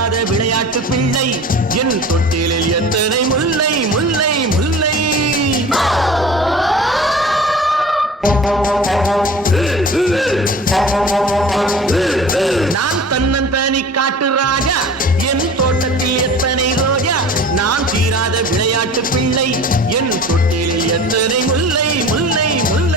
தீராத விளையாட்டு பிள்ளை என் தொட்டிலில் எத்தனை முல்லை முல்லை முல்லை. நான் தன்னந்தனி காட்டு ராஜா என் தோட்டத்தில் எத்தனை ரோஜா. நான் தீராத விளையாட்டு பிள்ளை என் தொட்டிலில் எத்தனை முல்லை முல்லை முல்லை.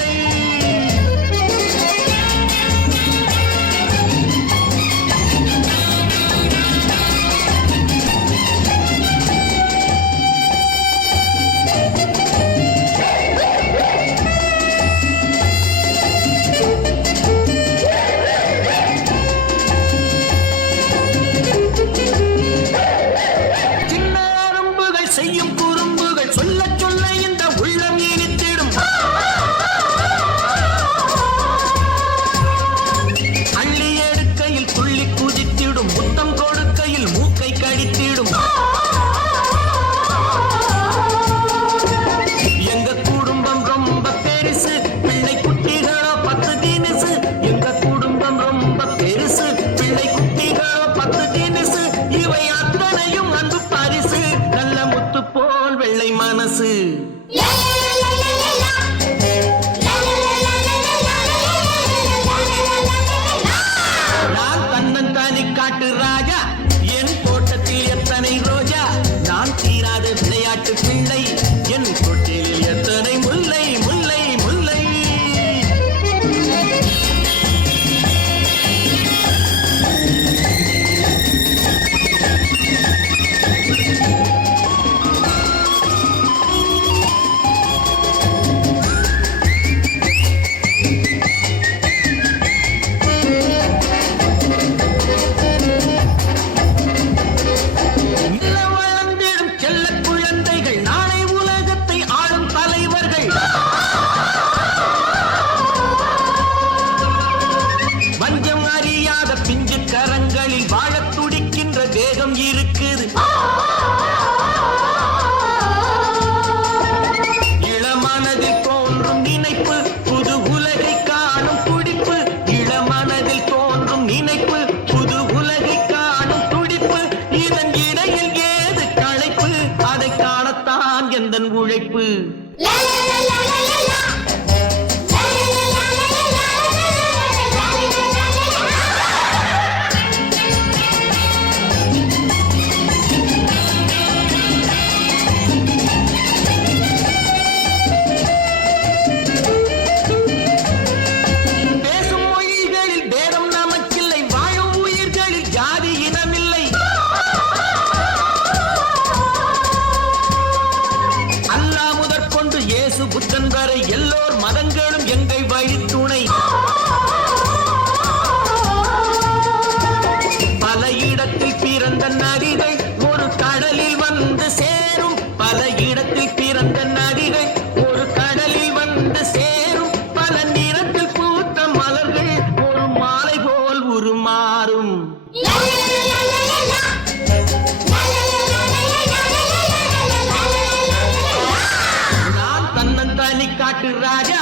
செய்யும் குறும்புகள் சொல்ல சொல்ல இந்த உள்ளம் இனித்திடும். அள்ளி எடுக்கையில் துள்ளி குதித்திடும், முத்தம் கொடுக்கையில் மூக்கை கடித்திடும். எங்க குடும்பம் ரொம்ப பெருசு, பிள்ளை குட்டிகளோ 10 தினசு. எங்க குடும்பம் ரொம்ப பெருசு, பிள்ளை குட்டிகளோ 10 தினசு. இவை அத்தனையும் அன்பு பரிசு, நல்ல முத்து போல் வெள்ளை மனசு. நான் தன்னந்தனி காட்டு ராஜா என் தோட்டத்தில் எத்தனை ரோஜா. நான் தீராத விளையாட்டு பிள்ளை என் தொட்டிலில் எத்தனை முல்லை முல்லை முல்லை. வஞ்சம் அறியாத பிஞ்சு கரங்களில் வாழத் துடிக்கின்ற வேகம் இருக்குது. இளமனதில் தோன்றும் நினைப்பு, புது உலகை காணும் துடிப்பு. இளமனதில் தோன்றும் நினைப்பு, புது உலகை காணும் துடிப்பு. இதன் இடையில் ஏது களைப்பு, அதை காணத்தான் எந்தன் உழைப்பு. புத்தன் வரை எல்லோர் மதங்களும் எங்கள் வழித்துணை. பல இடத்தில் பிறந்த நதிகள் ஒரு கடலில் வந்து சேரும். பல இடத்தில் பிறந்த நதிகள் ஒரு கடலில் வந்து சேரும். பல நிறத்தில் பூத்த மலர்கள் ஒரு மாலை போல் உருமாறும். தன்னந்தனி காட்டு ராஜா